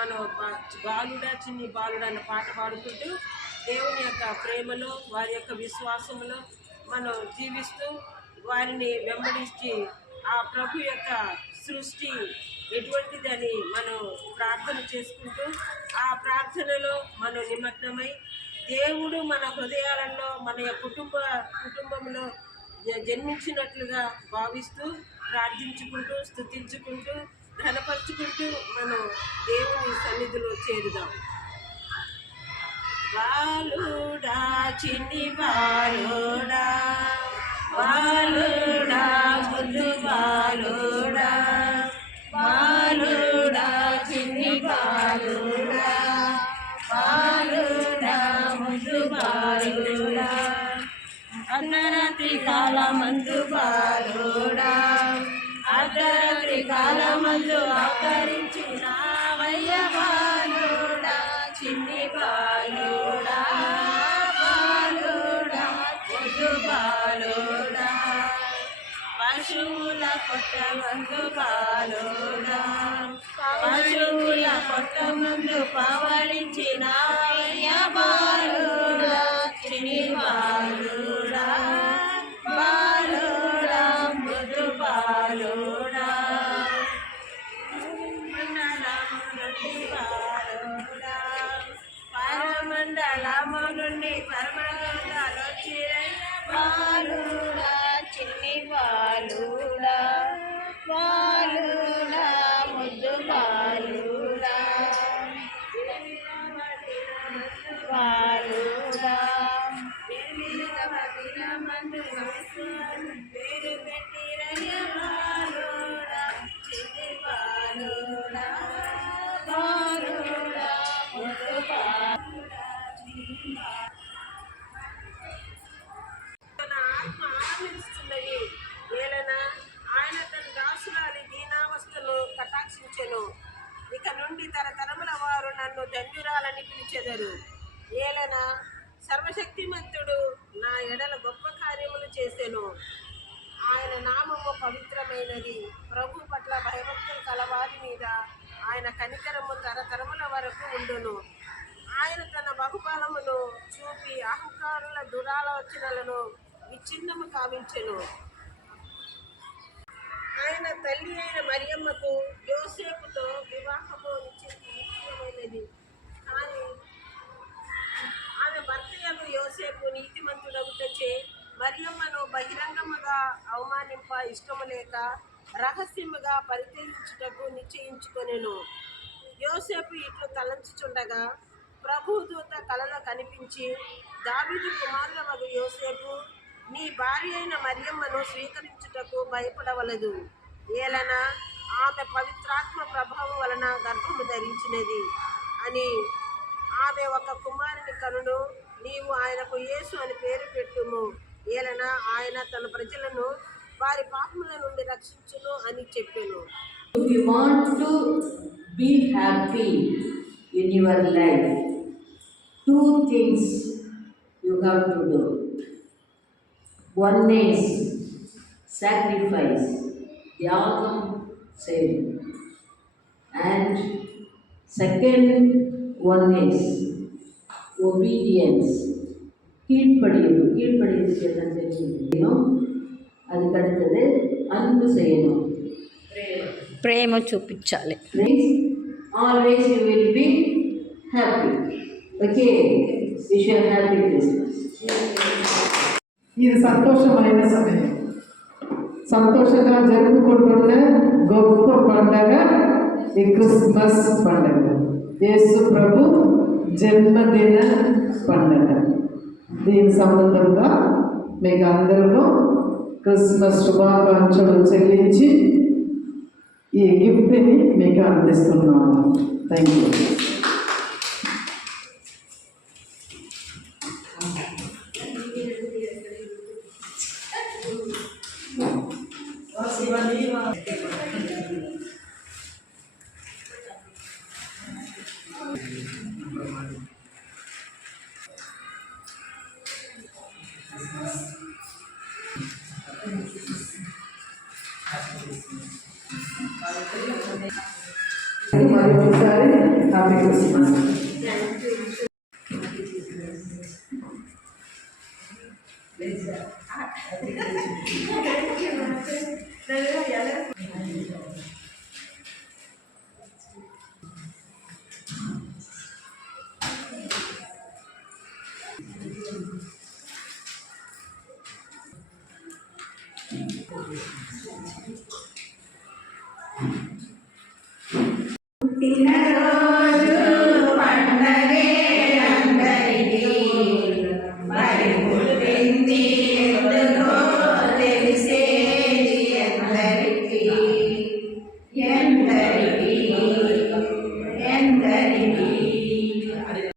మనం బాలుడా చిన్ని బాలుడా అన్న పాట పాడుకుంటూ దేవుని యొక్క ప్రేమలో వారి యొక్క విశ్వాసంలో మనం జీవిస్తూ వారిని వెంబడించి ఆ ప్రభు యొక్క సృష్టి ఎటువంటిదని మనం ప్రార్థన చేసుకుంటూ ఆ ప్రార్థనలో మనం నిమగ్నమై దేవుడు మన హృదయాలలో మన కుటుంబంలో జన్మించినట్లుగా భావిస్తూ ప్రార్థించుకుంటూ స్తుతించుకుంటూ ఘనపరుచుకుంటూ మనం దేవుని సన్నిధిలో చేరుదాం. బాలుడా చిన్ని బాలుడా బాలుడా ముద్దు బాలుడా బాలుడా చిన్ని బాలుడా బాలుడా ముద్దు బాలుడా అర్ధరాత్రి కాలమందు బాలుడా అర్ధరాత్రి కాలమందు ఆకరించినావయ్య బాలుడా చిన్ని బాలుడా బాలుడా ముద్దు బాలుడా పశువుల కొట్టమందు బాలుడా పశువుల కొట్టమందు పవళించినావయ్య బాలుడా చిన్ని బాలుడా బాలుడా మృదు బాలుడా పరమండలము నుండి పరమగంగాలొచ్చిరయ్య బాలుడా చిన్ని బాలుడా బాలుడా ముద్దు బాలుడా బాలుడా పేరు పెట్టిరయ్య బాలుడా చిన్ని బాలుడా బాలుడా ముద్దు బాలుడా తన ఆత్మ ఆనందిస్తున్నది ఏలన ఆయన తన దాసురాలి దీనావస్థను కటాక్షించెను. ఇక నుండి తరతరముల వారు నన్ను ధన్యురాలని పిలిచెదరు. ఏలన సర్వశక్తిమంతుడు నా ఎడల గొప్ప కార్యములు చేసెను. ఆయన నామము పవిత్రమైనది. ప్రభు పట్ల భయభక్తులు కలవారి మీద ఆయన కనికరము తరతరముల వరకు ఉండును. ఆయన తన బహుబలమును చూపి అహంకారుల దురాలోచనలను విచ్ఛిన్నము కావించెను. ఆయన తల్లి అయిన మరియమ్మకు యోసేపుతో వివాహము నిశ్చయమైనది. కానీ ఆమె భర్తయగు యోసేపు నీతిమంతుడగుటచే మరియమ్మను బహిరంగముగా అవమానింప ఇష్టము లేక రహస్యముగా పరిత్యజించుటకు నిశ్చయించుకొనెను. యోసేపు ఇట్లు తలంచుచుండగా ప్రభుదూత కలలో కనిపించి, దావీదు కుమారుడగు యోసేపు, నీ భార్య అయిన మరియమ్మను స్వీకరించుటకు భయపడవలదు. ఏలన ఆమె పవిత్రాత్మ ప్రభావం వలన గర్భము ధరించినది అని. ఆమె ఒక కుమారుని కనును. నీవు ఆయనకు యేసు అని పేరు పెట్టుము. ఏలన ఆయన తన ప్రజలను వారి పాపముల నుండి రక్షించును అని చెప్పెను. If you want to be happy in your life, two things you have to do. One is sacrifice, yagam saving, and second one is obedience. கீழ்ப்படியது என்னன்னு தெரியும். அதுக்கு அடுத்தது அன்பு செய்யணும், ప్రేమ చూపించాలి. Always you will be happy. Okay, wish you happy Christmas. ఇది సంతోషమైన సమయం. సంతోషంగా జరుపుకుంటున్న గొప్ప పండగ ఈ క్రిస్మస్ పండగ, యేసు ప్రభు జన్మదిన పండగ. దీని సంబంధంగా మీకు అందరికీ క్రిస్మస్ శుభాకాంక్షలు చెల్లించి ఈ గిఫ్ట్ని మీకు అందిస్తున్నాము. Thank you. మరొకసారి హ్యాపీ క్రిస్మస్.